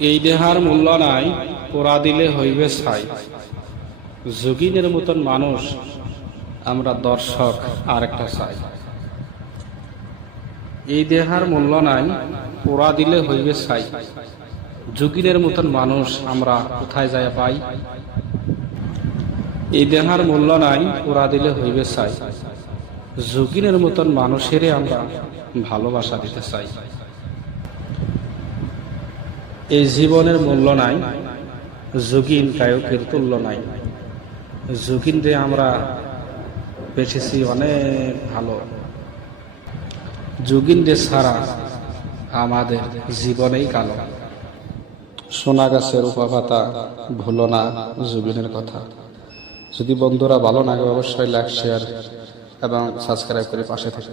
এই দেহার মূল্য নাই, পোড়া দিলে হইবে ছাই। যোগিনের মতন মানুষ আমরা দর্শক আর একটা চাই। এই দেহার মূল্য নাই, পোড়া দিলে হইবে ছাই। যোগিনের মতন মানুষ আমরা কোথায় যায় পাই? এই দেহার মূল্য নাই, পোড়া দিলে হইবে ছাই। যোগিনের মতন মানুষেরে আমরা ভালোবাসা দিতে চাই। এই জীবনের মূল্য নাই, যোগিন গায়কের তুল্য নাই। যোগিনরে আমরা বেসেছি অনেক ভালো। যোগিনরে ছাড়া আমাদের জীবনেই কালো। সোনা গাছের উপপাতা, ভুলো না যোগিনের কথা। যদি বন্ধুরা ভালো লাগে অবশ্যই লাইক, শেয়ার এবং সাবস্ক্রাইব করে পাশে থেকে